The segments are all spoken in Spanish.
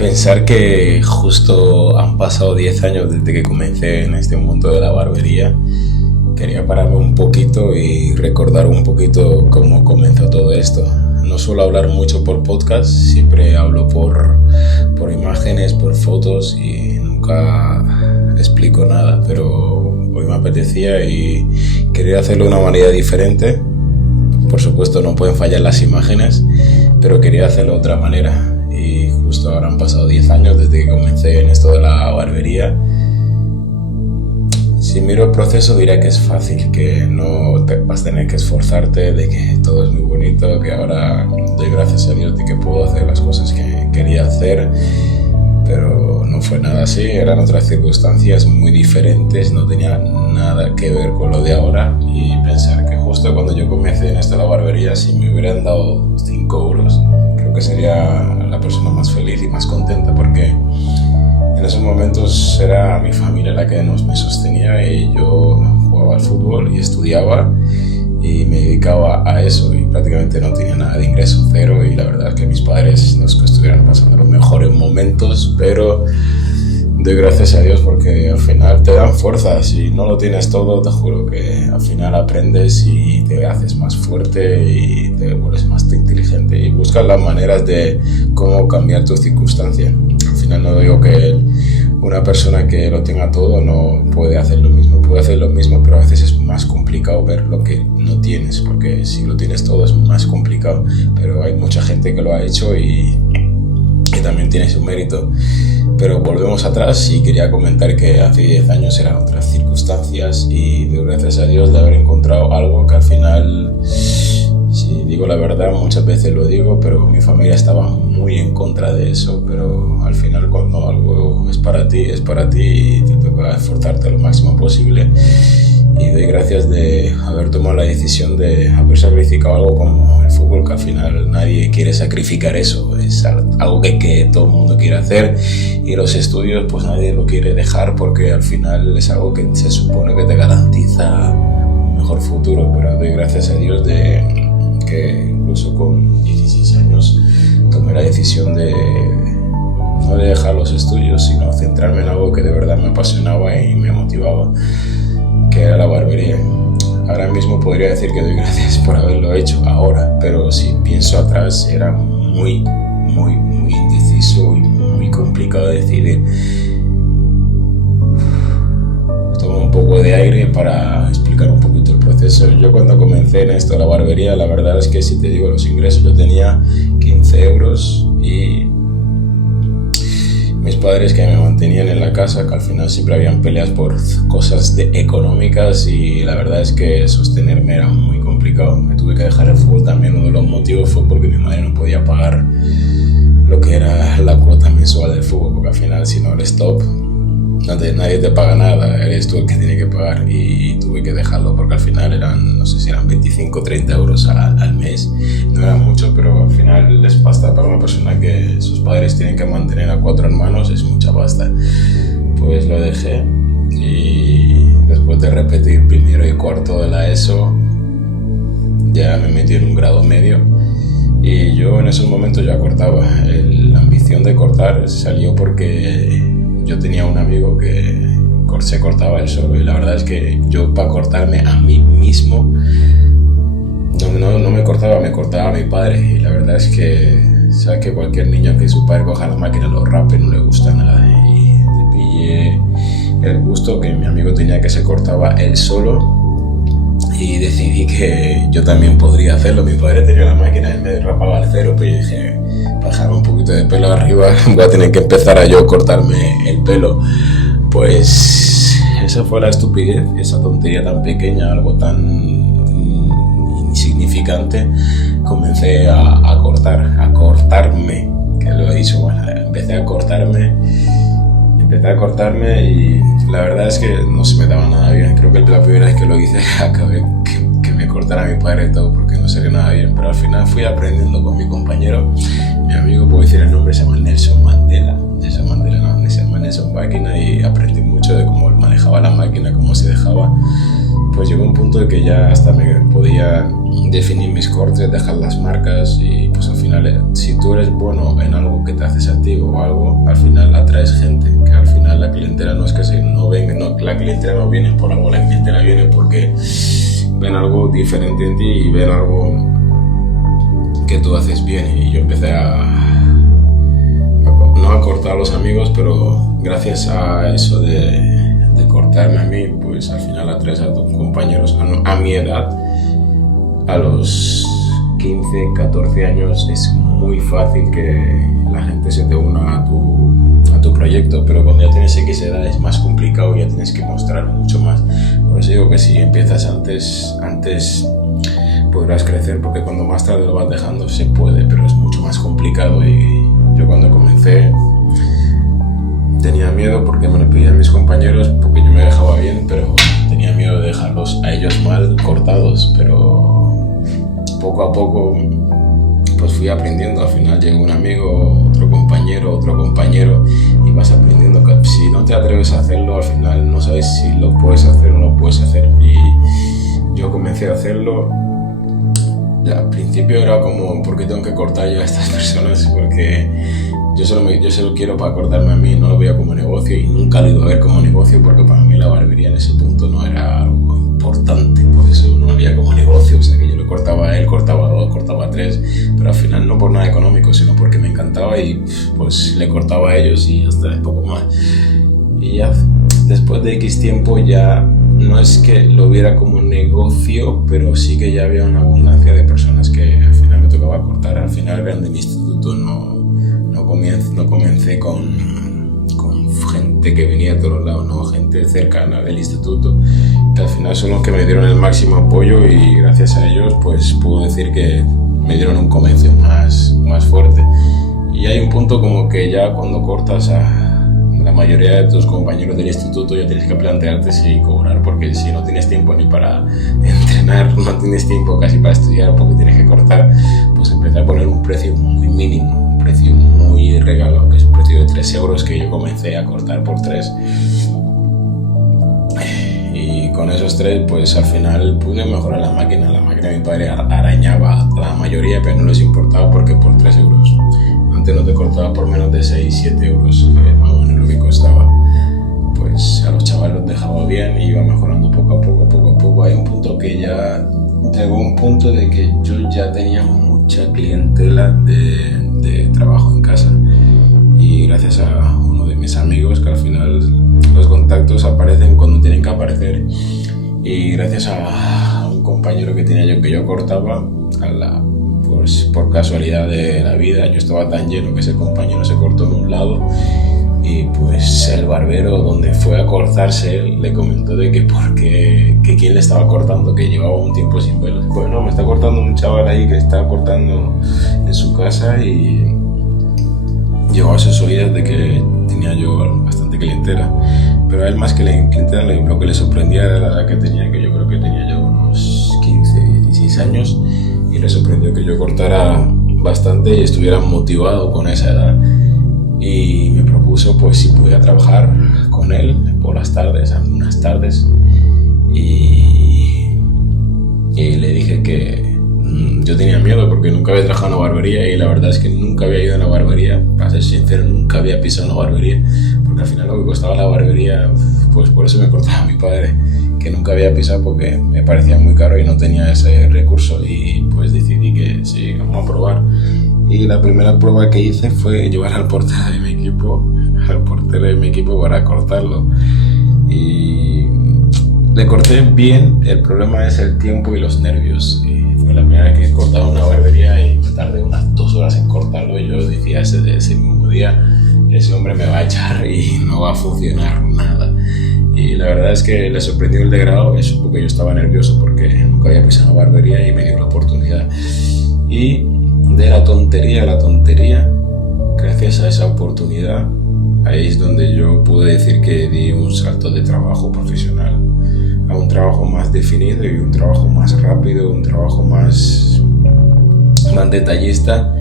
Pensar que justo han pasado 10 años desde que comencé en este mundo de la barbería, quería pararme un poquito y recordar un poquito cómo comenzó todo esto. No suelo hablar mucho por podcast, siempre hablo por imágenes, por fotos y nunca explico nada, pero hoy me apetecía y quería hacerlo de una manera diferente. Por supuesto no pueden fallar las imágenes, pero quería hacerlo de otra manera. Y justo ahora han pasado 10 años desde que comencé en esto de la barbería. Si miro el proceso diré que es fácil, que no te vas a tener que esforzarte, de que todo es muy bonito, que ahora doy gracias a Dios de que puedo hacer las cosas que quería hacer, pero no fue nada así, eran otras circunstancias muy diferentes, no tenía nada que ver con lo de ahora. Y pensar que justo cuando yo comencé en esto de la barbería, si me hubieran dado 5 euros, creo que sería la persona más feliz y más contenta, porque en esos momentos era mi familia la que me sostenía y yo jugaba al fútbol y estudiaba y me dedicaba a eso y prácticamente no tenía nada de ingreso, cero, y la verdad es que mis padres no es que estuvieran pasando los mejores momentos, pero doy gracias a Dios porque al final te dan fuerza. Si no lo tienes todo, te juro que al final aprendes y te haces más fuerte y te vuelves más inteligente y buscas las maneras de cómo cambiar tu circunstancia. Al final no digo que una persona que lo tenga todo no puede hacer lo mismo, puede hacer lo mismo, pero a veces es más complicado ver lo que no tienes, porque si lo tienes todo es más complicado, pero hay mucha gente que lo ha hecho y también tiene su mérito. Pero volvemos atrás y quería comentar que hace 10 años eran otras circunstancias y doy gracias a Dios de haber encontrado algo que al final, si digo la verdad, muchas veces lo digo, pero mi familia estaba muy en contra de eso, pero al final cuando algo es para ti y te toca esforzarte lo máximo posible. Y doy gracias de haber tomado la decisión de haber sacrificado algo como el fútbol, que al final nadie quiere sacrificar eso, es algo que todo el mundo quiere hacer, y los estudios pues nadie lo quiere dejar porque al final es algo que se supone que te garantiza un mejor futuro. Pero doy gracias a Dios de que incluso con 16 años tomé la decisión de no de dejar los estudios, sino centrarme en algo que de verdad me apasionaba y me motivaba, que era la barbería. Ahora mismo podría decir que doy gracias por haberlo hecho ahora, pero si pienso atrás era muy indeciso y muy complicado de decidir. Tomo un poco de aire para explicar un poquito el proceso. Yo cuando comencé en esto de la barbería, la verdad es que si te digo los ingresos, yo tenía 15 euros y mis padres que me mantenían en la casa, que al final siempre habían peleas por cosas económicas, y la verdad es que sostenerme era muy complicado. Me tuve que dejar el fútbol también. Uno de los motivos fue porque mi madre no podía pagar lo que era la cuota mensual del fútbol, porque al final si no eres top, nadie te paga nada, eres tú el que tiene que pagar, y tuve que dejarlo porque al final eran, no sé si eran 25 o 30 euros al mes. No era mucho, pero al final es pasta para una persona que sus padres tienen que mantener a 4 hermanos, es mucha pasta. Pues lo dejé y después de repetir primero y cuarto de la ESO ya me metí en un grado medio, y yo en esos momentos ya cortaba. La ambición de cortar salió porque yo tenía un amigo que se cortaba él solo, y la verdad es que yo, para cortarme a mí mismo, no me cortaba, me cortaba a mi padre. Y la verdad es que sabes que cualquier niño que su padre coja la máquina lo rape no le gusta nada, y le pillé el gusto que mi amigo tenía, que se cortaba él solo, y decidí que yo también podría hacerlo. Mi padre tenía la máquina y me rapaba al cero, pero yo dije, para dejarme un poquito de pelo arriba voy a tener que empezar a yo cortarme el pelo. Pues esa fue la estupidez, esa tontería tan pequeña, algo tan insignificante. Comencé a cortarme, que lo he dicho, bueno, empecé a cortarme y la verdad es que no se me daba nada bien. Creo que la primera vez que lo hice acabé que me cortara mi padre y todo, porque no sería nada bien, pero al final fui aprendiendo con mi compañero, mi amigo, puedo decir el nombre, se llama Nelson Máquina, y aprendí mucho mucho de cómo manejaba la máquina, cómo se dejaba. Pues llegó un punto de que ya hasta me podía definir mis cortes, dejar las marcas y pues al final si tú eres bueno en algo que te haces a ti o algo, al final atraes gente, que al final la clientela no es que no venga, no, la clientela no viene por algo, la clientela viene porque ven algo diferente en ti y ven algo que tú haces bien. Y yo empecé no a cortar a los amigos, pero gracias a eso de cortarme a mí, pues al final atraes a tus compañeros a mi edad. A los 15, 14 años es muy fácil que la gente se te una a tu proyecto, pero cuando ya tienes X edad es más complicado, ya tienes que mostrar mucho más. Por eso digo que si empiezas antes podrás crecer, porque cuando más tarde lo vas dejando se puede, pero es mucho más complicado. Y yo cuando comencé tenía miedo porque me lo pedían mis compañeros, porque yo me dejaba bien, pero tenía miedo de dejarlos a ellos mal cortados. Pero poco a poco pues fui aprendiendo. Al final llegó un amigo, otro compañero y vas aprendiendo que si no te atreves a hacerlo, al final no sabes si lo puedes hacer o no lo puedes hacer. Y yo comencé a hacerlo. Al principio era como, ¿por qué tengo que cortar yo a estas personas? Porque yo solo quiero para cortarme a mí, no lo veía como negocio y nunca lo iba a ver como negocio, porque para mí la barbería en ese punto no era algo importante, por eso no lo veía como negocio. O sea que yo le cortaba a él, cortaba a 2, cortaba a 3, pero al final no por nada económico, sino porque me encantaba y pues le cortaba a ellos y hasta un poco más. Y ya después de X tiempo ya no es que lo viera como un negocio, pero sí que ya había una abundancia de personas que al final me tocaba cortar. Al final eran de mi instituto, no comencé con gente que venía de todos lados, no, gente cercana del instituto, que al final son los que me dieron el máximo apoyo y gracias a ellos pues puedo decir que me dieron un comienzo más fuerte. Y hay un punto como que ya cuando cortas a la mayoría de tus compañeros del instituto ya tienes que plantearte si cobrar, porque si no tienes tiempo ni para entrenar, no tienes tiempo casi para estudiar porque tienes que cortar, pues empecé a poner un precio muy mínimo, un precio muy regalado, que es un precio de 3 euros que yo comencé a cortar por 3. Y con esos 3 pues al final pude mejorar la máquina de mi padre arañaba a la mayoría, pero no les importaba porque por 3 euros antes no te cortaba por menos de 6-7 euros, que más o menos lo que costaba. Pues a los chavales los dejaba bien y iba mejorando poco a poco. Hay un punto que ya llegó un punto de que yo ya tenía mucha clientela de trabajo en casa, y gracias a uno de mis amigos, que al final los contactos aparecen cuando tienen que aparecer, y gracias a un compañero que tenía yo que yo cortaba, pues por casualidad de la vida yo estaba tan lleno que ese compañero se cortó en un lado, y pues el barbero donde fue a cortarse él le comentó de que quién le estaba cortando, que llevaba un tiempo sin verlo. Pues no, me está cortando un chaval ahí que estaba cortando en su casa, y llegó a sus oídos de que tenía yo bastante clientela, pero a él más que la clientela lo que le sorprendía era la edad que tenía, que yo creo que tenía yo unos 15, 16 años, y le sorprendió que yo cortara bastante y estuviera motivado con esa edad, y me propuso pues si podía trabajar con él por las tardes, algunas tardes, y le dije que yo tenía miedo porque nunca había trabajado en una barbería, y la verdad es que nunca había ido a una barbería, para ser sincero, nunca había pisado en una barbería, porque al final lo que costaba la barbería, pues por eso me cortaba mi padre, que nunca había pisado porque me parecía muy caro y no tenía ese recurso, y pues decidí que sí, vamos a probar. Y la primera prueba que hice fue llevar al portero de mi equipo para cortarlo, y le corté bien. El problema es el tiempo y los nervios, y fue la primera vez que he cortado una barbería y me tardé unas 2 horas en cortarlo, y yo decía ese mismo día, ese hombre me va a echar y no va a funcionar nada. Y la verdad es que le sorprendió el degrado, eso porque yo estaba nervioso porque nunca había pisado una barbería y me dio la oportunidad. Y de la tontería a la tontería, gracias a esa oportunidad, ahí es donde yo pude decir que di un salto de trabajo profesional a un trabajo más definido y un trabajo más rápido, un trabajo más detallista.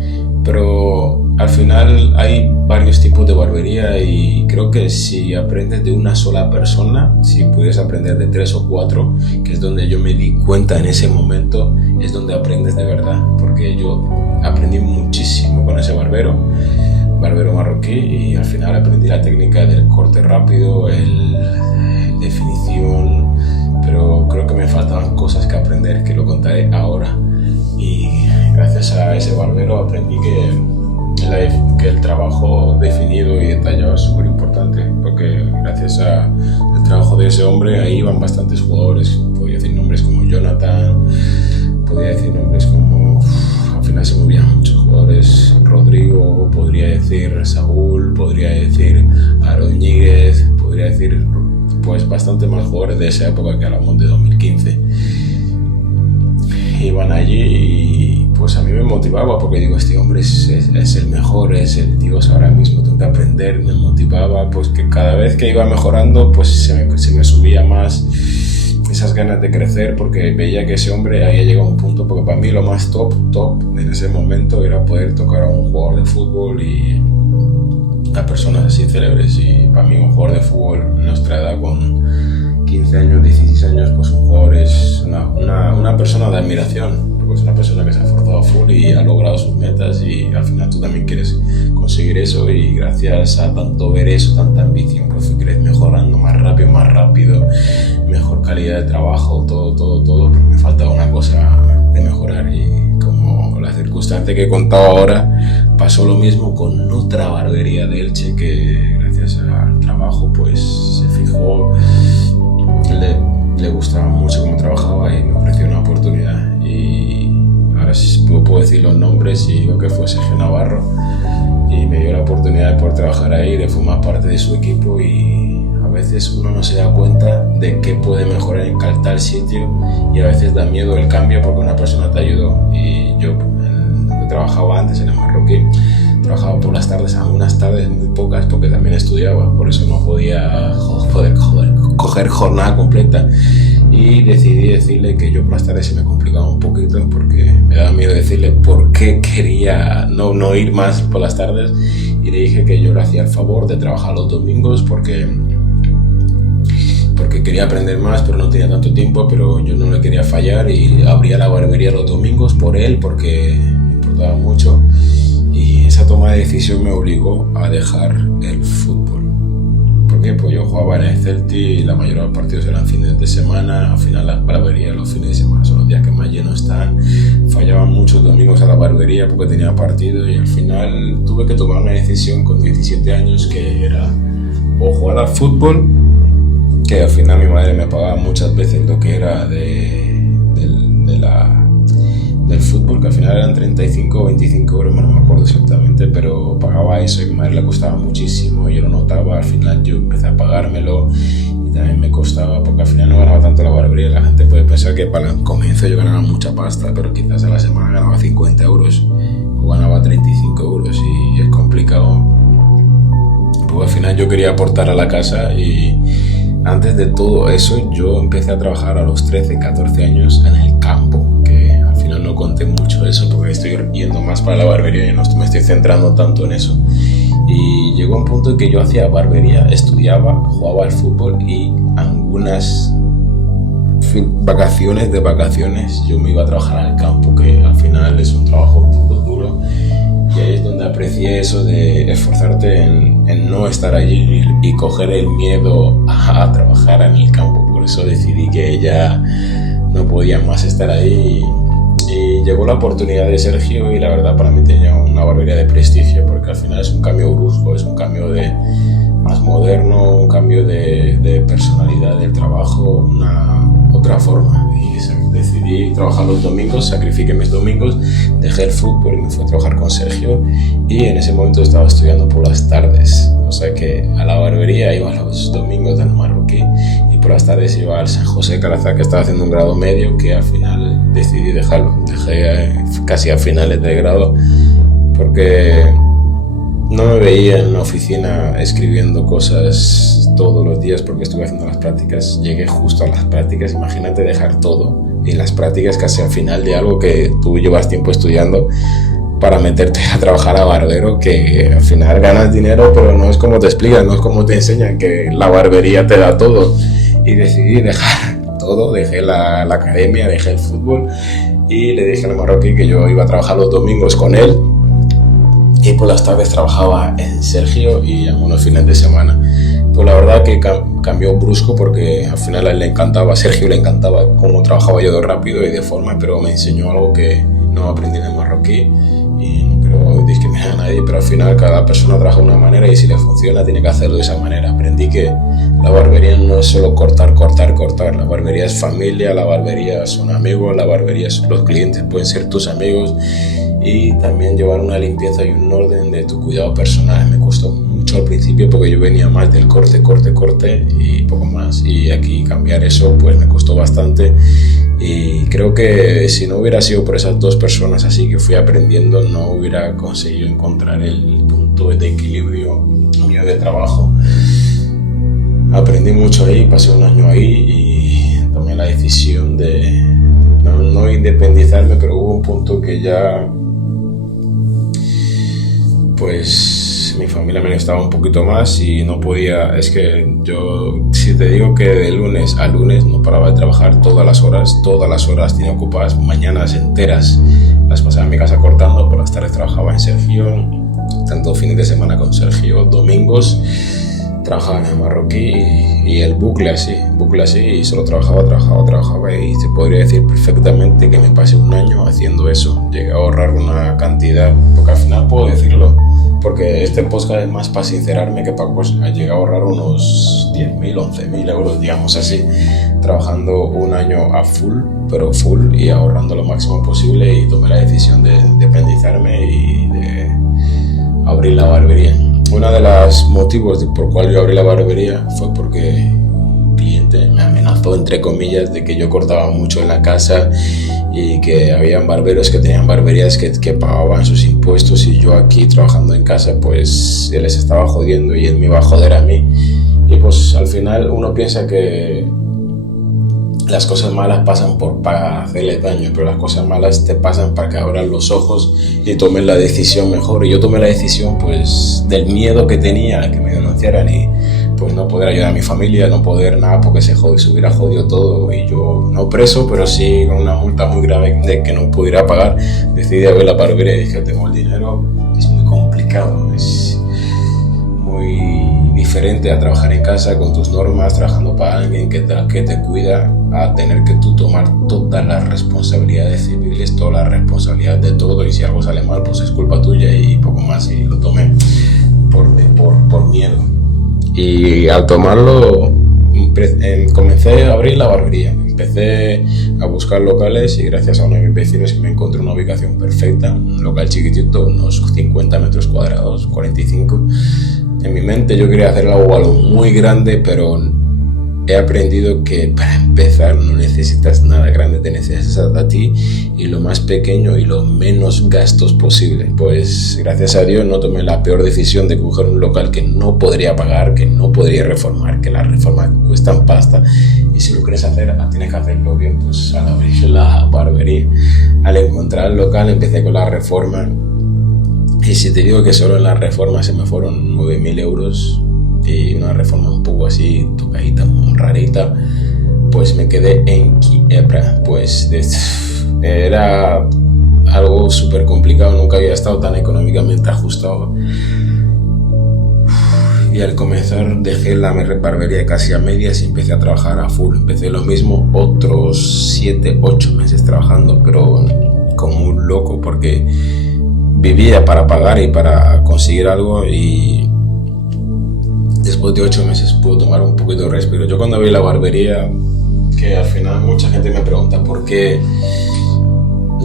Pero al final hay varios tipos de barbería y creo que si aprendes de una sola persona, si puedes aprender de 3 o 4, que es donde yo me di cuenta en ese momento, es donde aprendes de verdad, porque yo aprendí muchísimo con ese barbero marroquí, y al final aprendí la técnica del corte rápido, definición, pero creo que me faltaban cosas que aprender, que lo contaré ahora. Y gracias a ese barbero aprendí que el trabajo definido y detallado es súper importante, porque gracias al trabajo de ese hombre ahí iban bastantes jugadores. Podría decir nombres como Jonathan, podría decir nombres como... al final se movían muchos jugadores, Rodrigo, podría decir Saúl, podría decir Aroñíguez, podría decir pues bastante más jugadores de esa época, que hablamos de 2015. Iban allí y pues a mí me motivaba, porque digo, este hombre es el mejor, es el Dios, ahora mismo tengo que aprender. Me motivaba, pues que cada vez que iba mejorando pues se me subía más esas ganas de crecer, porque veía que ese hombre había llegado a un punto, porque para mí lo más top en ese momento era poder tocar a un jugador de fútbol y a personas así célebres. Y para mí un jugador de fútbol en nuestra edad, con 15 años, 16 años, pues un jugador es una persona de admiración, porque es una persona que se ha esforzado a full y ha logrado sus metas, y al final tú también quieres conseguir eso, y gracias a tanto ver eso, tanta ambición, pues fui mejorando más rápido, mejor calidad de trabajo, todo, porque me faltaba una cosa de mejorar. Y como la circunstancia que he contado ahora, pasó lo mismo con otra barbería de Elche, que gracias al trabajo pues se fijó, le gustaba mucho cómo trabajaba y me ofreció una oportunidad. Y ahora sí puedo decir los nombres, y digo que fue Sergio Navarro, y me dio la oportunidad de poder trabajar ahí, de formar parte de su equipo. Y a veces uno no se da cuenta de qué puede mejorar en tal sitio, y a veces da miedo el cambio porque una persona te ayudó. Y yo donde trabajaba antes, en el Marroquí, trabajaba por las tardes, algunas tardes muy pocas, porque también estudiaba, por eso no podía poder coger jornada completa, y decidí decirle que yo por las tardes se me complicaba un poquito, porque me daba miedo decirle por qué quería no ir más por las tardes, y le dije que yo le hacía el favor de trabajar los domingos porque quería aprender más, pero no tenía tanto tiempo, pero yo no le quería fallar, y abría la barbería los domingos por él, porque me importaba mucho. Y esa toma de decisión me obligó a dejar el fútbol. ¿Por qué? Pues yo jugaba en el Celti y la mayoría de los partidos eran fines de semana. Al final la barbería los fines de semana son los días que más llenos están. Fallaban muchos domingos a la barbería porque tenía partido, y al final tuve que tomar una decisión con 17 años, que era o jugar al fútbol, que al final mi madre me pagaba muchas veces lo que era del fútbol, que al final eran 35 o 25 euros, no me acuerdo exactamente, pero pagaba eso, y a mi madre le costaba muchísimo, y yo lo notaba. Al final yo empecé a pagármelo, y también me costaba, porque al final no ganaba tanto la barbería. La gente puede pensar que para el comienzo yo ganaba mucha pasta, pero quizás a la semana ganaba 50 euros o ganaba 35 euros, y es complicado, porque al final yo quería aportar a la casa. Y antes de todo eso yo empecé a trabajar a los 13, 14 años en el campo, que al final no conté mucho eso porque estoy yendo más para la barbería y no me estoy centrando tanto en eso. Y llegó un punto en que yo hacía barbería, estudiaba, jugaba al fútbol, y algunas vacaciones yo me iba a trabajar al campo, que al final es un trabajo duro. Y ahí es donde aprecié eso de esforzarte en no estar allí y coger el miedo a trabajar en el campo. Por eso decidí que ya no podía más estar ahí, y llegó la oportunidad de Sergio, y la verdad para mí tenía una barbería de prestigio, porque al final es un cambio brusco, es un cambio más moderno, un cambio de personalidad del trabajo, una otra forma. Y decidí trabajar los domingos, sacrifiqué mis domingos, dejé el fútbol y me fui a trabajar con Sergio, y en ese momento estaba estudiando por las tardes, o sea que a la barbería iba los domingos del Marroquí, y por las tardes iba al San José Calazar, que estaba haciendo un grado medio, que al final decidí dejarlo. Dejé casi a finales del grado, porque no me veía en la oficina escribiendo cosas todos los días, porque estuve haciendo las prácticas. Llegué justo a las prácticas, imagínate dejar todo y las prácticas casi al final de algo que tú llevas tiempo estudiando. para meterte a trabajar a barbero, que al final ganas dinero, pero no es como te explican, no es como te enseñan, que la barbería te da todo. Y decidí dejar todo, dejé la academia, dejé el fútbol y le dije al marroquí que yo iba a trabajar los domingos con él y por las tardes trabajaba en Sergio y algunos fines de semana. Pues la verdad que cambió brusco, porque al final a él le encantaba, a Sergio le encantaba cómo trabajaba yo de rápido y de forma, pero me enseñó algo que no aprendí en el marroquí y no quiero discriminar a nadie, pero al final cada persona trabaja de una manera y si le funciona tiene que hacerlo de esa manera. Aprendí que la barbería no es solo cortar, la barbería es familia, la barbería son amigos, la barbería los clientes pueden ser tus amigos, y también llevar una limpieza y un orden de tu cuidado personal. Me costó mucho al principio porque yo venía más del corte y poco más, y aquí cambiar eso pues me costó bastante, y creo que si no hubiera sido por esas dos personas así que fui aprendiendo, no hubiera conseguido encontrar el punto de equilibrio mío de trabajo. Aprendí mucho ahí, pasé un año ahí y tomé la decisión de no independizarme, pero hubo un punto que ya pues mi familia me necesitaba un poquito más y no podía. Es que yo, si te digo que de lunes a lunes no paraba de trabajar todas las horas tenía ocupadas mañanas enteras, las pasaba en mi casa cortando, por las tardes trabajaba en Sergio, tanto fines de semana con Sergio, domingos trabajaba en el marroquí y el bucle así, y solo trabajaba y se podría decir perfectamente que me pasé un año haciendo eso. Llegué a ahorrar una cantidad, porque al final puedo decirlo, porque este podcast es más para sincerarme que para cosas. Llegué a ahorrar unos 10.000, 11.000 euros, digamos así, trabajando un año a full, pero full, y ahorrando lo máximo posible, y tomé la decisión de independizarme y de abrir la barbería. Uno de los motivos por cual yo abrí la barbería fue porque un cliente me amenazó, entre comillas, de que yo cortaba mucho en la casa y que habían barberos que tenían barberías que pagaban sus impuestos, y yo aquí trabajando en casa pues él les estaba jodiendo y él me iba a joder a mí. Y pues al final uno piensa que las cosas malas pasan para hacerles daño, pero las cosas malas te pasan para que abran los ojos y tomen la decisión mejor. Y yo tomé la decisión pues del miedo que tenía a que me denunciaran y pues no poder ayudar a mi familia, no poder nada porque se hubiera jodido todo, y yo no preso, pero sí con una multa muy grave de que no pudiera pagar. Decidí abrir la barbería y dije, tengo el dinero, es muy complicado, es muy diferente a trabajar en casa con tus normas, trabajando para alguien que te cuida, a tener que tú tomar todas las responsabilidades civiles, toda la responsabilidad de todo, y si algo sale mal pues es culpa tuya y poco más, y lo tomé por miedo. Y al tomarlo comencé a abrir la barbería, empecé a buscar locales y gracias a uno de mis vecinos que me encontré una ubicación perfecta, un local chiquitito, unos 50 metros cuadrados, 45. En mi mente yo quería hacer algo muy grande, pero he aprendido que para empezar no necesitas nada grande, te necesitas a ti y lo más pequeño y los menos gastos posible. Pues gracias a Dios no tomé la peor decisión de coger un local que no podría pagar, que no podría reformar, que las reformas cuestan pasta, y si lo quieres hacer tienes que hacerlo bien. Pues al abrir la barbería, al encontrar el local, empecé con la reforma, y si te digo que solo en la reforma se me fueron 9.000 euros, y una reforma un poco así tocadita, muy rarita, pues me quedé en quiebra. Pues era algo súper complicado, nunca había estado tan económicamente ajustado, y al comenzar dejé la barbería casi a medias y empecé a trabajar a full. Empecé lo mismo, otros 7-8 meses trabajando, pero como un loco, porque vivía para pagar y para conseguir algo, y después de 8 meses pude tomar un poquito de respiro. Yo cuando vi la barbería, que al final mucha gente me pregunta por qué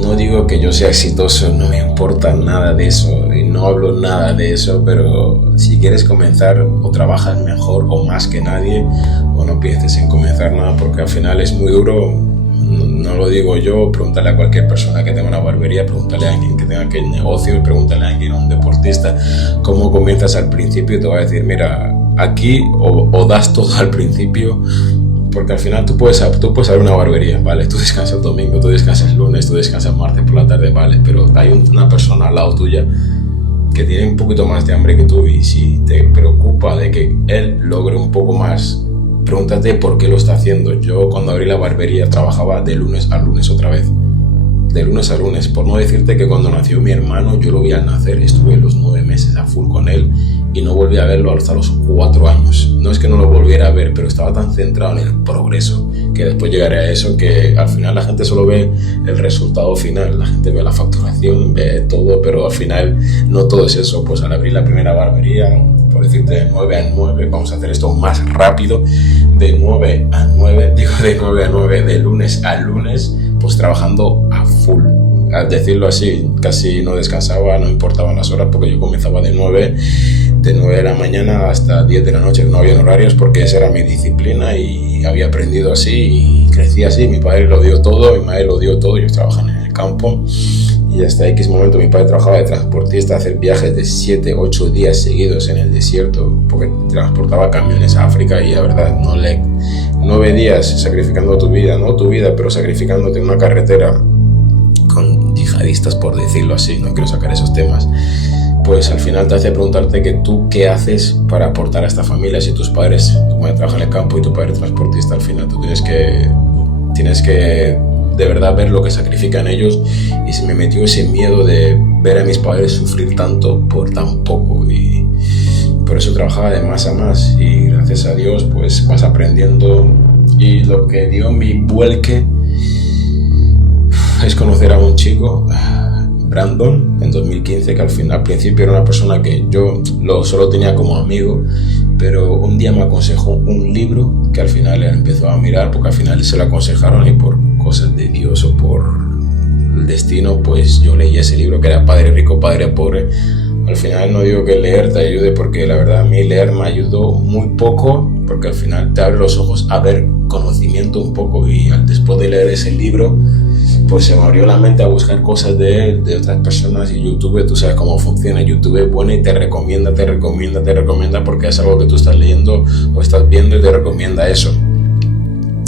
no digo que yo sea exitoso, no me importa nada de eso y no hablo nada de eso, pero si quieres comenzar, o trabajas mejor o más que nadie, o no pienses en comenzar nada, porque al final es muy duro. No lo digo yo, pregúntale a cualquier persona que tenga una barbería, pregúntale a alguien que tenga aquel negocio, pregúntale a alguien, a un deportista, cómo comienzas al principio, y te va a decir, mira, aquí o das todo al principio, porque al final tú puedes abrir una barbería, ¿vale? Tú descansas el domingo, tú descansas el lunes, tú descansas martes por la tarde, ¿vale? Pero hay una persona al lado tuya que tiene un poquito más de hambre que tú, y si te preocupa de que él logre un poco más, pregúntate por qué lo está haciendo. Yo cuando abrí la barbería trabajaba de lunes a lunes otra vez. De lunes a lunes, por no decirte que cuando nació mi hermano yo lo vi al nacer, estuve los 9 meses a full con él y no volví a verlo hasta los 4 años. No es que no lo volviera a ver, pero estaba tan centrado en el progreso, que después llegaré a eso, que al final la gente solo ve el resultado final, la gente ve la facturación, ve todo, pero al final no todo es eso. Pues al abrir la primera barbería, por decirte, de 9 a 9, vamos a hacer esto más rápido, de 9 a 9, de lunes a lunes, pues trabajando a full, al decirlo así, casi no descansaba, no importaban las horas, porque yo comenzaba de 9 de la mañana hasta 10 de la noche, no había horarios porque esa era mi disciplina y había aprendido así y crecí así. Mi padre lo dio todo, mi madre lo dio todo, yo trabajaba en el campo y hasta X momento mi padre trabajaba de transportista, hacer viajes de 7, 8 días seguidos en el desierto, porque transportaba camiones a África y la verdad, 9 días sacrificando tu vida, no tu vida, pero sacrificándote en una carretera con yihadistas, por decirlo así, no quiero sacar esos temas, pues al final te hace preguntarte que tú qué haces para aportar a esta familia. Si tu madre trabaja en el campo y tu padre es transportista, al final tú tienes que de verdad ver lo que sacrifican ellos, y se me metió ese miedo de ver a mis padres sufrir tanto por tan poco, y por eso trabajaba de más a más, y gracias a Dios pues vas aprendiendo. Y lo que dio mi vuelque es conocer a un chico, Brandon, en 2015, que al principio era una persona que yo solo tenía como amigo, pero un día me aconsejó un libro que al final él empezó a mirar, porque al final se lo aconsejaron y por cosas de Dios o por el destino, pues yo leí ese libro que era Padre Rico, Padre Pobre. Al final no digo que leer te ayude, porque la verdad a mí leer me ayudó muy poco, porque al final te abre los ojos a ver conocimiento un poco, y después de leer ese libro pues se me abrió la mente a buscar cosas de él, de otras personas, y YouTube, tú sabes cómo funciona, YouTube es bueno y te recomienda, porque es algo que tú estás leyendo o estás viendo y te recomienda eso.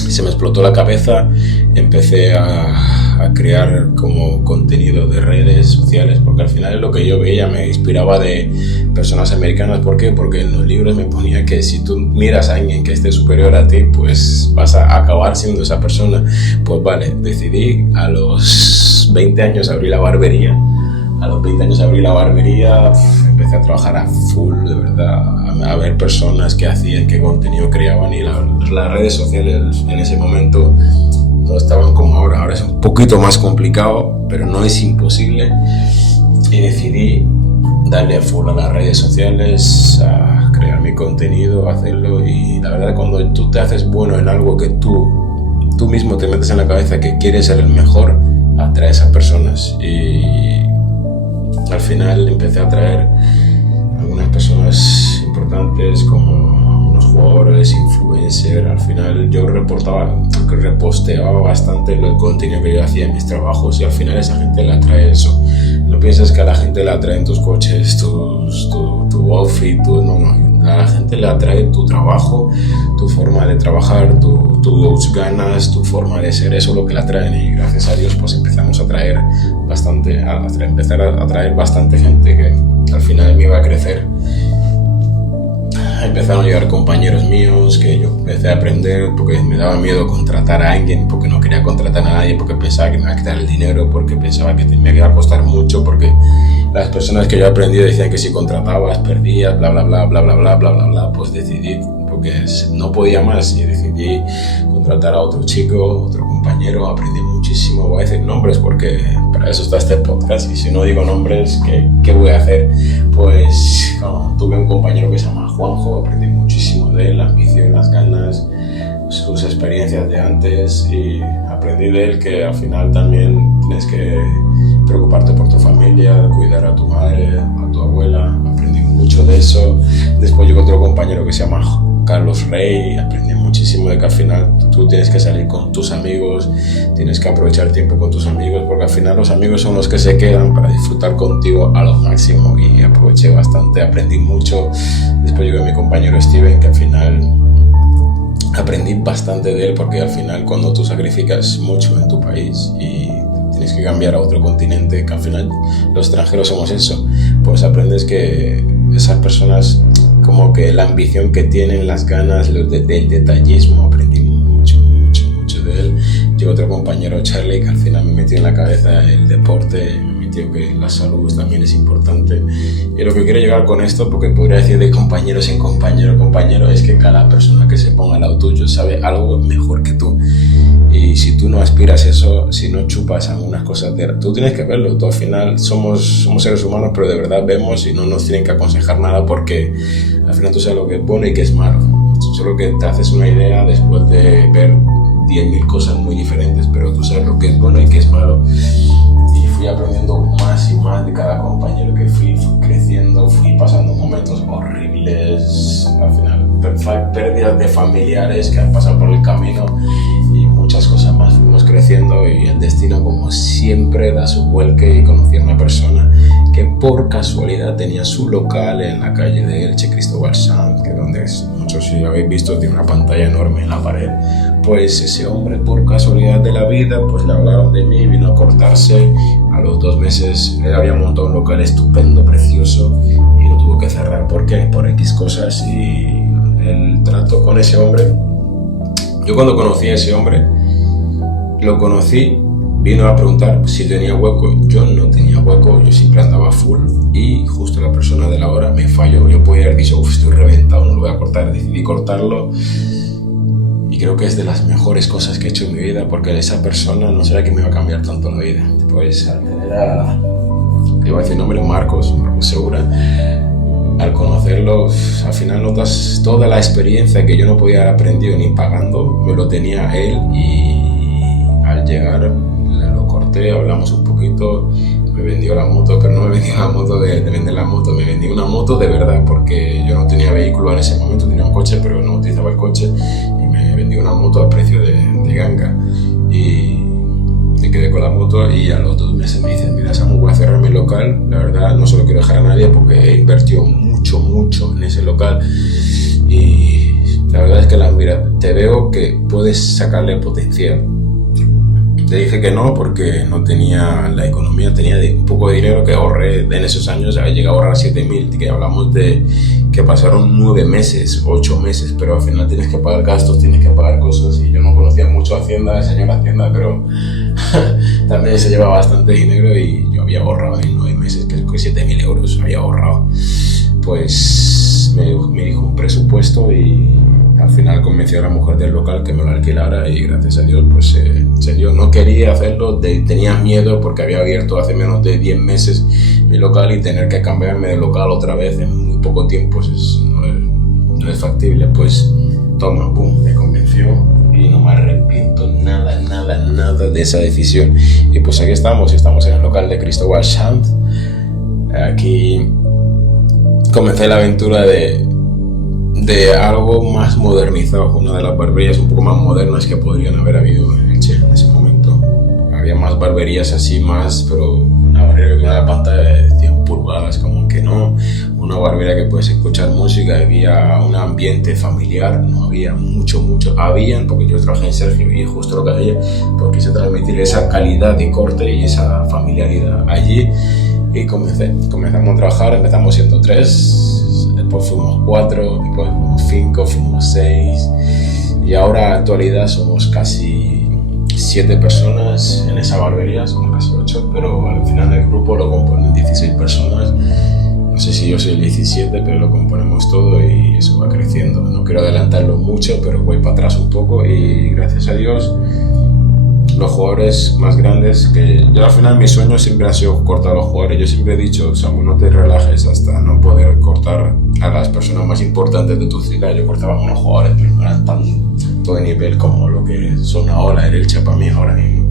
Se me explotó la cabeza, empecé a crear como contenido de redes sociales, porque al final es lo que yo veía, me inspiraba de personas americanas. ¿Por qué? Porque en los libros me ponía que si tú miras a alguien que esté superior a ti, pues vas a acabar siendo esa persona. Pues vale, decidí a los 20 años abrir la barbería. Empecé a trabajar a full, de verdad, a ver personas que hacían, qué contenido creaban, y las redes sociales en ese momento no estaban como ahora es un poquito más complicado, pero no es imposible, y decidí darle a full a las redes sociales, a crear mi contenido, a hacerlo, y la verdad cuando tú te haces bueno en algo que tú mismo te metes en la cabeza que quieres ser el mejor, atraes a personas, y al final empecé a atraer algunas personas importantes como unos jugadores, influencers. Al final yo reposteaba bastante el contenido que yo hacía en mis trabajos, y al final esa gente le atrae eso. No pienses que a la gente le atraen tus coches, tu outfit, no. A la gente le atrae tu trabajo, tu forma de trabajar, tus ganas, tu forma de ser, eso es lo que le atraen, y gracias a Dios pues empezamos a atraer bastante gente que al final me iba a crecer. Empezaron a llegar compañeros míos que yo empecé a aprender, porque me daba miedo contratar a alguien, porque no quería contratar a nadie, porque pensaba que me iba a quitar el dinero, porque pensaba que me iba a costar mucho, porque las personas que yo aprendí decían que si contratabas perdías, bla bla bla bla bla bla bla bla bla. Pues decidí, porque no podía más, y decidí contratar a otro chico, otro compañero. Aprendí muchísimo. Voy a decir nombres porque para eso está este podcast, y si no digo nombres, ¿qué voy a hacer? Pues tuve un compañero que se llama Juanjo, aprendí muchísimo de él, la ambición, las ganas, sus experiencias de antes, y aprendí de él que al final también tienes que preocuparte por tu familia, cuidar a tu madre, a tu abuela. Aprendí mucho de eso. Después llegó otro compañero que se llama Carlos Rey, aprendí muchísimo de que al final tú tienes que salir con tus amigos, tienes que aprovechar tiempo con tus amigos, porque al final los amigos son los que se quedan para disfrutar contigo a lo máximo, y aproveché bastante, aprendí mucho. Después llegó mi compañero Steven, que al final aprendí bastante de él, porque al final cuando tú sacrificas mucho en tu país y tienes que cambiar a otro continente, que al final los extranjeros somos eso, pues aprendes que esas personas, como que la ambición que tienen, las ganas, del detallismo, aprendí mucho de él. Yo otro compañero, Charlie, que al final me metió en la cabeza el deporte, me metió que la salud también es importante. Y lo que quiero llegar con esto, porque podría decir de compañeros en compañero, es que cada persona que se ponga al lado tuyo sabe algo mejor que tú. Y si tú no aspiras a eso, si no chupas algunas cosas, tú tienes que verlo. Tú al final somos seres humanos, pero de verdad vemos y no nos tienen que aconsejar nada, porque al final tú sabes lo que es bueno y que es malo. Solo que te haces una idea después de ver 10.000 cosas muy diferentes, pero tú sabes lo que es bueno y que es malo. Y fui aprendiendo más y más de cada compañero que fui creciendo, fui pasando momentos horribles, al final pérdidas de familiares que han pasado por el camino y muchas cosas más. Fuimos creciendo y el destino, como siempre, da su vuelque, y conocí a una persona que por casualidad tenía su local en la calle de Elche, Cristóbal Sanz, que donde muchos, si habéis visto, tiene una pantalla enorme en la pared. Pues ese hombre, por casualidad de la vida, pues le hablaron de mí, vino a cortarse. A los 2 meses él había montado un local estupendo, precioso, y lo tuvo que cerrar. ¿Por qué? Por X cosas. Y el trato con ese hombre, yo cuando conocí a ese hombre, lo conocí, vino a preguntar si tenía hueco. Yo no tenía hueco, yo siempre andaba full, y justo la persona de la hora me falló. Yo podía haber dicho, estoy reventado, no lo voy a cortar. Decidí cortarlo, y creo que es de las mejores cosas que he hecho en mi vida, porque esa persona no sabía que me iba a cambiar tanto la vida. Pues al tener iba a decir nombre, Marcos Segura, al conocerlo, al final notas toda la experiencia que yo no podía haber aprendido ni pagando, me lo tenía él. Y al llegar lo corté, hablamos un poquito, me vendió la moto, pero no me vendió la moto de vender la moto, me vendió una moto de verdad, porque yo no tenía vehículo en ese momento, tenía un coche, pero no utilizaba el coche, y me vendió una moto a precio de ganga. Y me quedé con la moto, y a los 2 meses me dicen, mira Samu, voy a cerrar mi local, la verdad no se lo quiero dejar a nadie porque he invertido mucho en ese local, y la verdad es que mira, te veo que puedes sacarle potencial. Le dije que no, porque no tenía la economía, tenía un poco de dinero que ahorré en esos años, había llegado a ahorrar 7.000, que hablamos de que pasaron 9 meses, 8 meses, pero al final tienes que pagar gastos, tienes que pagar cosas, y yo no conocía mucho Hacienda, el señor Hacienda, pero también se lleva bastante dinero, y yo había ahorrado en 9 meses, creo que 7.000 euros había ahorrado. Pues me dijo un presupuesto, y al final convenció a la mujer del local que me lo alquilara, y gracias a Dios pues se dio. No quería hacerlo, tenía miedo, porque había abierto hace menos de 10 meses mi local, y tener que cambiarme de local otra vez en muy poco tiempo no es factible. Pues toma, boom, me convenció, y no me arrepiento nada de esa decisión. Y pues aquí estamos en el local de Cristóbal Sanz. Aquí comencé la aventura de algo más modernizado, una de las barberías un poco más modernas que podrían haber habido en Elche en ese momento. Había más barberías así, pero una barbería que tiene una pantalla de 100 pulgadas, como que no, una barbería que puedes escuchar música, había un ambiente familiar, no había mucho, habían, porque yo trabajé en Sergio y justo lo que había, porque quise transmitir esa calidad de corte y esa familiaridad allí. Y comenzamos a trabajar, empezamos siendo 3, después fuimos 4, después fuimos 5, fuimos 6, y ahora actualidad somos casi 7 personas en esa barbería, somos casi 8, pero al final el grupo lo componen 16 personas. No sé si yo soy el 17, pero lo componemos todo, y eso va creciendo. No quiero adelantarlo mucho, pero voy para atrás un poco, y gracias a Dios los jugadores más grandes, que yo al final mi sueño siempre ha sido cortar a los jugadores. Yo siempre he dicho, Samu, no te relajes hasta no poder cortar a las personas más importantes de tu ciudad. Yo cortaba a unos jugadores, pero no eran tanto de nivel como lo que son ahora, el Elche para mí ahora mismo.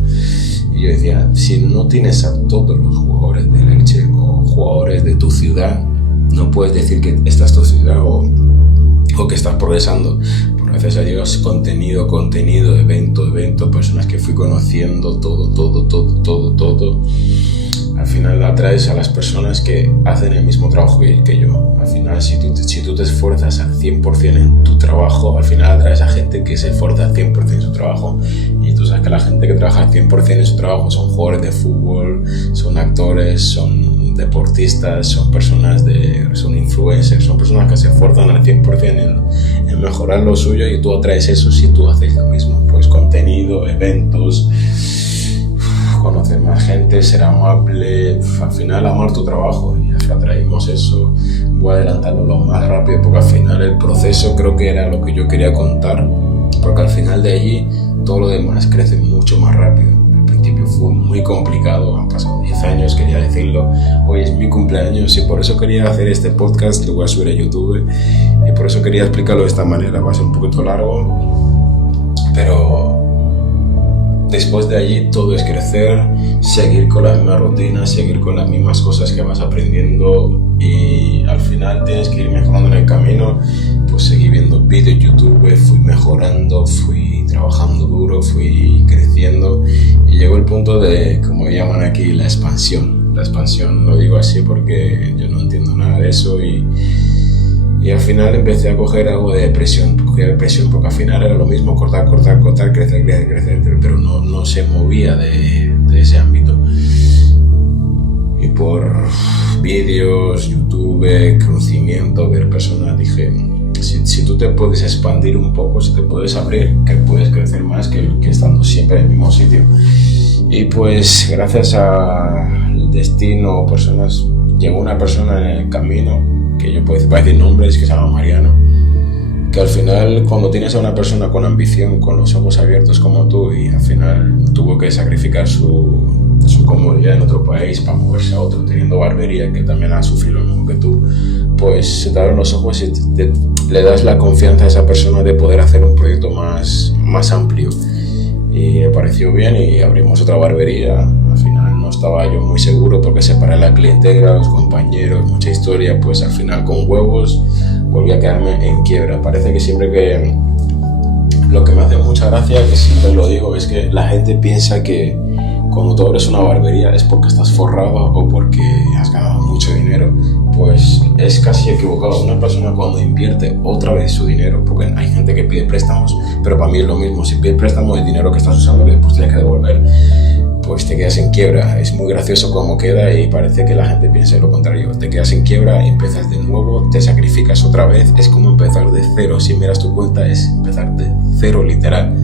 Y yo decía, si no tienes a todos los jugadores del Elche o jugadores de tu ciudad, no puedes decir que esta es tu ciudad o que estás progresando. Gracias a Dios, contenido, evento, personas que fui conociendo, todo. al final atraes a las personas que hacen el mismo trabajo que yo. Al final, si tú te esfuerzas al 100% en tu trabajo, al final atraes a gente que se esfuerza al 100% en su trabajo. Y tú sabes que la gente que trabaja al 100% en su trabajo son jugadores de fútbol, son actores, son deportistas, son influencers, son personas que se esfuerzan al 100% en mejorar lo suyo, y tú atraes eso si tú haces lo mismo. Pues contenido, eventos, conocer más gente, ser amable, al final amar tu trabajo, y atraímos eso. Voy a adelantarlo lo más rápido porque al final el proceso creo que era lo que yo quería contar, porque al final de allí todo lo demás crece mucho más rápido. Al principio fue muy complicado, han pasado 10 años, quería decirlo, hoy es mi cumpleaños y por eso quería hacer este podcast, lo voy a subir a YouTube y por eso quería explicarlo de esta manera. Va a ser un poquito largo, pero después de allí todo es crecer, seguir con la misma rutina, seguir con las mismas cosas que vas aprendiendo, y al final tienes que ir mejorando en el camino. Pues seguí viendo vídeos en YouTube, fui mejorando, fui trabajando duro, fui creciendo, y llegó el punto de, como llaman aquí, la expansión. La expansión lo digo así porque yo no entiendo nada de eso, y al final empecé a coger algo de depresión, porque al final era lo mismo, cortar, crecer, pero no se movía de ese ámbito. Y por vídeos, YouTube, conocimiento, ver personas, dije, si tú te puedes expandir un poco, si te puedes abrir, que puedes crecer más que estando siempre en el mismo sitio. Y pues gracias al destino o personas, llegó una persona en el camino, que yo puedo decir nombres, que se llama Mariano, que al final, cuando tienes a una persona con ambición, con los ojos abiertos como tú, y al final tuvo que sacrificar su comodidad en otro país para moverse a otro, teniendo barbería, que también ha sufrido lo mismo que tú, pues se te abren los ojos y le das la confianza a esa persona de poder hacer un proyecto más amplio. Y me pareció bien y abrimos otra barbería. Al final no estaba yo muy seguro porque separé la clientela, los compañeros, mucha historia. Pues al final, con huevos, volví a quedarme en quiebra. Parece que siempre que... Lo que me hace mucha gracia, que siempre lo digo, es que la gente piensa que cuando tú abres una barbería es porque estás forrado o porque has ganado mucho dinero. Pues es casi equivocado. Una persona cuando invierte otra vez su dinero, porque hay gente que pide préstamos, pero para mí es lo mismo. Si pides préstamo, el dinero que estás usando que después tienes que devolver, pues te quedas en quiebra. Es muy gracioso cómo queda y parece que la gente piensa lo contrario. Te quedas en quiebra, empiezas de nuevo, te sacrificas otra vez. Es como empezar de cero. Si miras tu cuenta, es empezar de cero literal.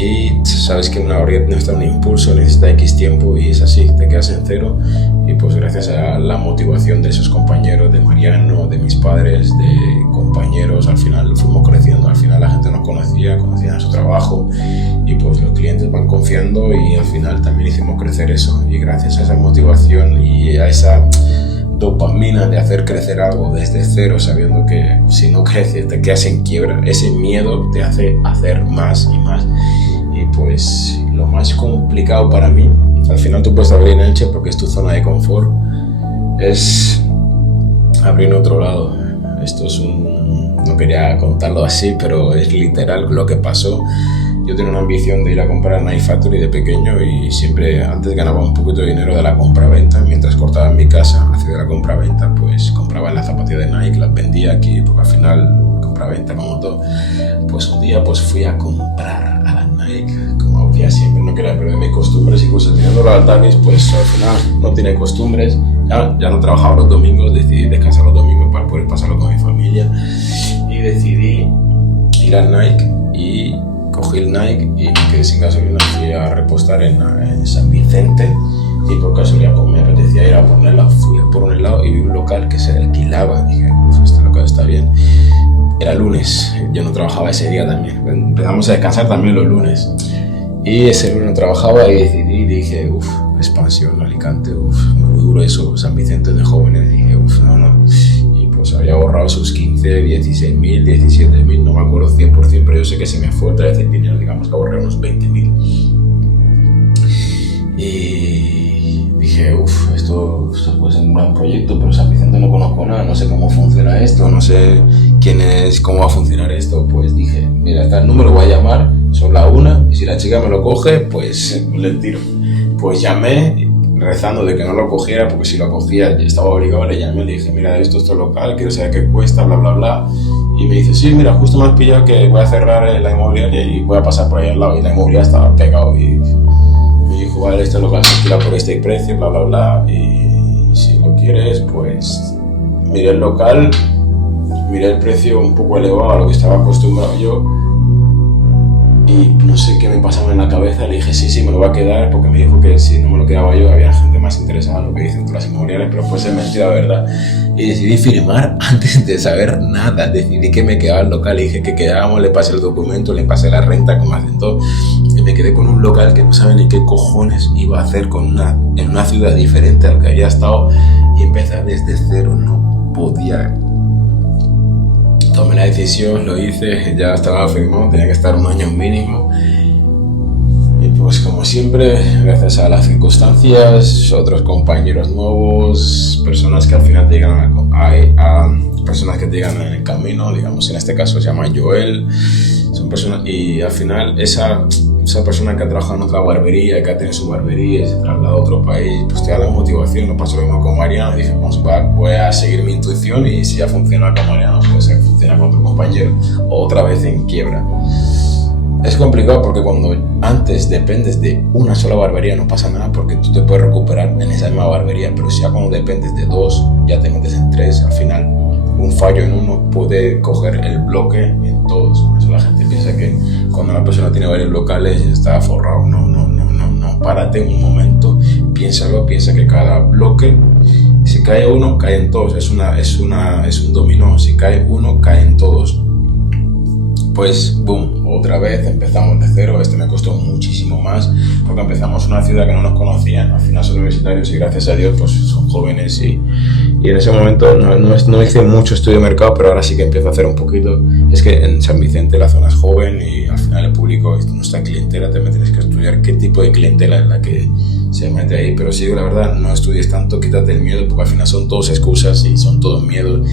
Y sabes que una barriga necesita un impulso, necesita X tiempo, y es así, te quedas en cero. Y pues gracias a la motivación de esos compañeros, de Mariano, de mis padres, de compañeros, al final fuimos creciendo. Al final la gente nos conocían su trabajo, y pues los clientes van confiando, y al final también hicimos crecer eso. Y gracias a esa motivación y a esa dopamina de hacer crecer algo desde cero, sabiendo que si no creces te quedas en quiebra, ese miedo te hace hacer más y más. Y pues lo más complicado para mí, al final tú puedes abrir en Elche porque es tu zona de confort, es abrir en otro lado. Esto es no quería contarlo así, pero es literal lo que pasó. Yo tenía una ambición de ir a comprar Nike Factory de pequeño, y siempre antes ganaba un poquito de dinero de la compra-venta. Mientras cortaba en mi casa, hacía la compra-venta, pues compraba las zapatillas de Nike, las vendía aquí, porque al final compra-venta como todo. Pues un día pues fui a comprar a las Nike, como hacía siempre, no quería perder mis costumbres, incluso teniendo las Davis, pues al final no tiene costumbres. Ya no trabajaba los domingos, decidí descansar los domingos para poder pasarlo con mi familia, y decidí ir al Nike, y cogí el Nike y me quedé sin gasolina. Fui a repostar en San Vicente, y por casualidad pues me apetecía ir a por un helado. Fui a por un helado y vi un local que se alquilaba. Dije, este local está bien. Era lunes, yo no trabajaba ese día también. Empezamos a descansar también los lunes. Y ese lunes no trabajaba, y dije, expansión, Alicante, muy duro eso, San Vicente de jóvenes. Dije, no. Y pues había ahorrado sus 15, 16.000, 17.000, no me acuerdo 100%, pero yo sé que se me fue otra vez el dinero, digamos que ahorré unos 20.000. Y dije, esto puede ser un gran proyecto, pero San Vicente no conozco nada, no sé cómo funciona esto, no sé quién es, cómo va a funcionar esto. Pues dije, mira, está el número, voy a llamar, son la 1, y si la chica me lo coge, pues le tiro. Pues llamé, rezando de que no lo cogiera, porque si lo cogía ya estaba obligado. Le llamé, le dije, mira, esto es local, quiero saber qué cuesta, bla, bla, bla. Y me dice, sí, mira, justo me has pillado que voy a cerrar la inmobiliaria y voy a pasar por ahí al lado. Y la inmobiliaria estaba pegado y me dijo, vale, este local se alquila por este precio, bla, bla, bla. Y si lo quieres, pues miré el local, miré el precio un poco elevado a lo que estaba acostumbrado yo. Y no sé qué me pasaba en la cabeza, le dije sí, me lo voy a quedar, porque me dijo que si no me lo quedaba yo había gente más interesada en lo que dicen todas las inmobiliarias, pero puede ser mentira, ¿verdad? Y decidí firmar antes de saber nada, decidí que me quedaba el local, le dije que quedábamos, le pasé el documento, le pasé la renta, como hacen todo, y me quedé con un local que no sabe ni qué cojones iba a hacer en una ciudad diferente a la que había estado, y empezar desde cero, no podía. Tomé la decisión, lo hice, ya estaba firmado, tenía que estar 1 año mínimo. Y pues como siempre, gracias a las circunstancias, otros compañeros nuevos, personas que al final te llegan a personas que te llegan en el camino, digamos en este caso se llama Joel, son personas, y al final esa persona que ha trabajado en otra barbería, que ha tenido su barbería y se trasladó a otro país, pues te da la motivación. No pasó lo mismo con Mariano, dije, voy a seguir mi intuición y si ya funciona con Mariano, pues funciona con otro compañero, otra vez en quiebra. Es complicado porque cuando antes dependes de una sola barbería no pasa nada porque tú te puedes recuperar en esa misma barbería, pero si ya cuando dependes de 2, ya te metes en 3, al final un fallo en uno puede coger el bloque en todos. Por eso la gente piensa que cuando una persona tiene varios locales está forrado. No, párate un momento, piénsalo, piensa que cada bloque, si cae uno, caen todos, es un dominó, si cae uno, caen todos. Pues boom, otra vez empezamos de cero. Me costó muchísimo más porque empezamos en una ciudad que no nos conocían, al final son universitarios y gracias a Dios pues son jóvenes y en ese momento no hice mucho estudio de mercado, pero ahora sí que empiezo a hacer un poquito. Es que en San Vicente la zona es joven y al final el público, nuestra clientela, también tienes que estudiar qué tipo de clientela es la que se mete ahí, pero sí, la verdad, no estudies tanto, quítate el miedo porque al final son todos excusas y son todos miedos.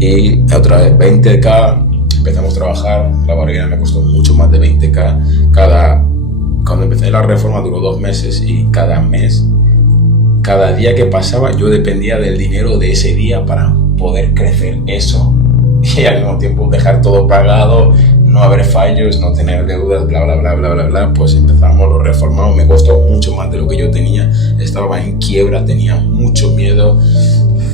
Y otra vez 20K. Empezamos a trabajar, la barbería me costó mucho más de 20K. Cuando empecé la reforma duró 2 meses y cada mes, cada día que pasaba yo dependía del dinero de ese día para poder crecer eso y al mismo tiempo dejar todo pagado, no haber fallos, no tener deudas, bla, bla, bla, bla, bla, bla. Pues empezamos, lo reformamos, me costó mucho más de lo que yo tenía, estaba en quiebra, tenía mucho miedo,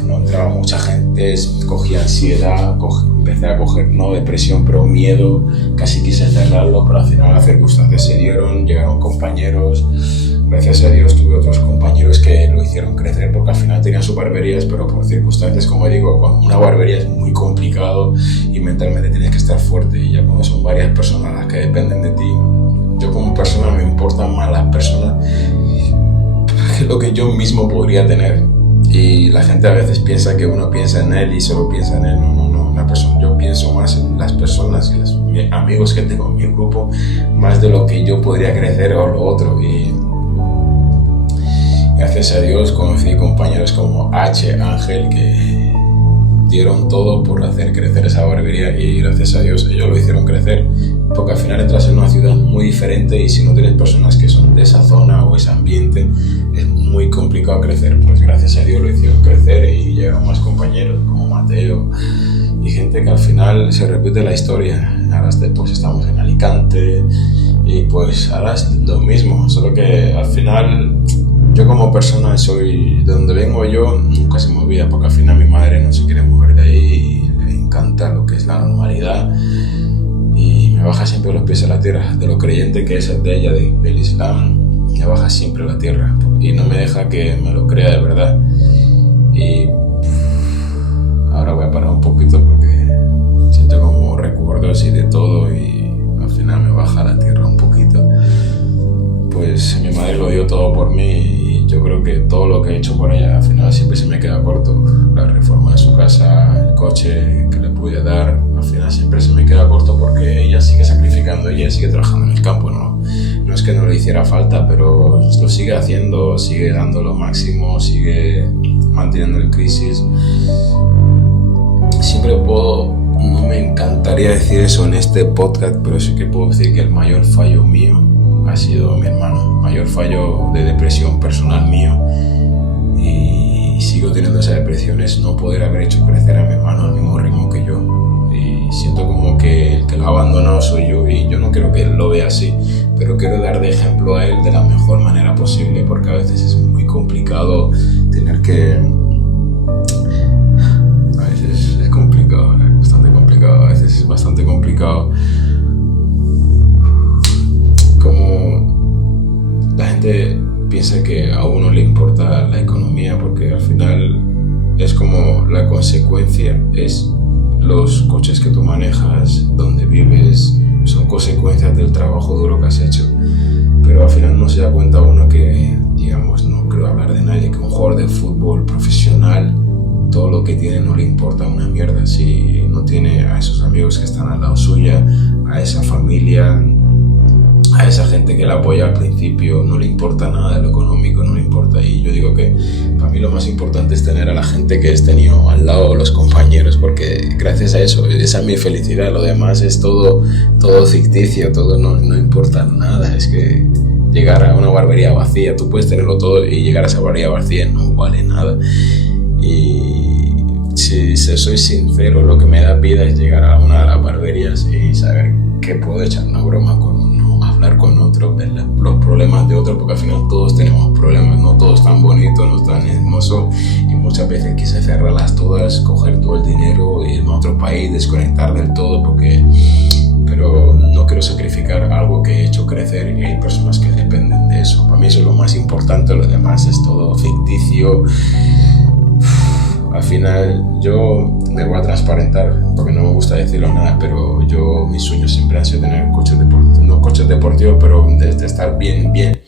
no entraba mucha gente, cogía ansiedad, empecé a coger no depresión pero miedo, casi quise cerrarlo, pero al final las circunstancias se dieron, llegaron compañeros, gracias a Dios tuve otros compañeros que lo hicieron crecer porque al final tenían sus barberías, pero por circunstancias, como digo, con una barbería es muy complicado y mentalmente tienes que estar fuerte, y ya cuando son varias personas las que dependen de ti, yo como persona me importan más las personas que lo que yo mismo podría tener. Y la gente a veces piensa que uno piensa en él y solo piensa en él. No, yo pienso más en las personas, en los amigos que tengo en mi grupo, más de lo que yo podría crecer o lo otro. Y gracias a Dios conocí compañeros como Ángel, que dieron todo por hacer crecer esa barbería, y gracias a Dios ellos lo hicieron crecer, porque al final entras en una ciudad muy diferente y si no tienes personas que son de esa zona o ese ambiente es muy complicado crecer. Pues gracias a Dios lo hicieron crecer y llegaron más compañeros como Mateo y gente que al final se repite la historia. Ahora pues estamos en Alicante y pues ahora es lo mismo, solo que al final yo como persona soy de donde vengo yo, nunca se me olvida, porque al final mi madre no se quiere mover de ahí y le encanta lo que es la normalidad y me baja siempre los pies a la tierra, de lo creyente que es de ella, del Islam, me baja siempre a la tierra y no me deja que me lo crea de verdad. Y ahora voy a parar un poquito porque siento como recuerdos y de todo y al final me baja a la tierra un poquito. Pues mi madre lo dio todo por mí y yo creo que todo lo que he hecho por ella al final siempre se me queda corto. La reforma de su casa, el coche que le pude dar, al final siempre se me queda corto porque ella sigue sacrificando, ella sigue trabajando en el campo, no es que no le hiciera falta, pero lo sigue haciendo, sigue dando lo máximo, sigue manteniendo el crisis. No me encantaría decir eso en este podcast, pero sí que puedo decir que el mayor fallo mío ha sido mi hermano. Mayor fallo de depresión personal mío, y sigo teniendo esa depresión, es no poder haber hecho crecer a mi hermano al mismo ritmo que yo. Y siento como que el que lo ha abandonado soy yo, y yo no quiero que él lo vea así, pero quiero dar de ejemplo a él de la mejor manera posible, porque a veces es muy complicado tener que... A veces es complicado, es bastante complicado, a veces es bastante complicado. Como la gente piensa que a uno le importa la economía, porque al final es como la consecuencia, es los coches que tú manejas, donde vives, son consecuencias del trabajo duro que has hecho. Pero al final no se da cuenta uno que, digamos, no creo hablar de nadie, que un jugador de fútbol profesional, todo lo que tiene no le importa una mierda si no tiene a esos amigos que están al lado suya, a esa familia, a esa gente que la apoya al principio, no le importa nada de lo económico, no le importa. Y yo digo que para mí lo más importante es tener a la gente que has tenido al lado, los compañeros, porque gracias a eso, esa es mi felicidad. Lo demás es todo ficticio, todo no importa nada. Es que llegar a una barbería vacía, tú puedes tenerlo todo y llegar a esa barbería vacía no vale nada. Y si soy sincero, lo que me da vida es llegar a una de las barberías y saber que puedo echar una broma con uno, hablar con otro, ver los problemas de otro, porque al final todos tenemos problemas, no todos tan bonitos, no tan hermosos, y muchas veces quise cerrarlas todas, coger todo el dinero, irme a otro país, desconectar del todo, pero no quiero sacrificar algo que he hecho crecer, y hay personas que dependen de eso. Para mí eso es lo más importante, lo demás es todo ficticio. Al final yo me voy a transparentar, porque no me gusta decirlo nada, pero mis sueños siempre han sido tener coches deportivos, pero de estar bien.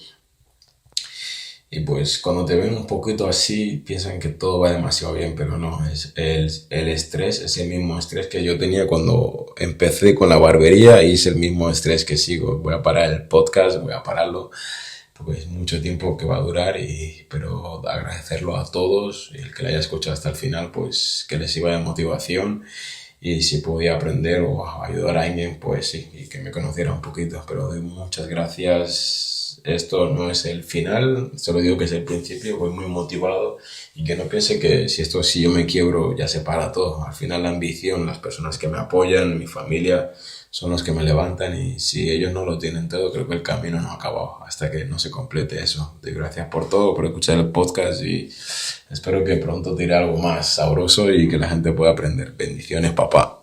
Y pues cuando te ven un poquito así, piensan que todo va demasiado bien, pero no, es el estrés, es el mismo estrés que yo tenía cuando empecé con la barbería, y es el mismo estrés que sigo. Voy a parar el podcast, voy a pararlo, porque es mucho tiempo que va a durar, pero agradecerlo a todos, y el que lo haya escuchado hasta el final, pues que les sirva de motivación, y si podía aprender o ayudar a alguien, pues sí, y que me conociera un poquito. Pero doy muchas gracias. Esto no es el final, solo digo que es el principio. Voy muy motivado, y que no piense que si yo me quiebro ya se para todo. Al final la ambición, las personas que me apoyan, mi familia, son los que me levantan, y si ellos no lo tienen todo, creo que el camino no ha acabado hasta que no se complete eso. Doy gracias por todo, por escuchar el podcast, y espero que pronto tire algo más sabroso y que la gente pueda aprender. Bendiciones, papá.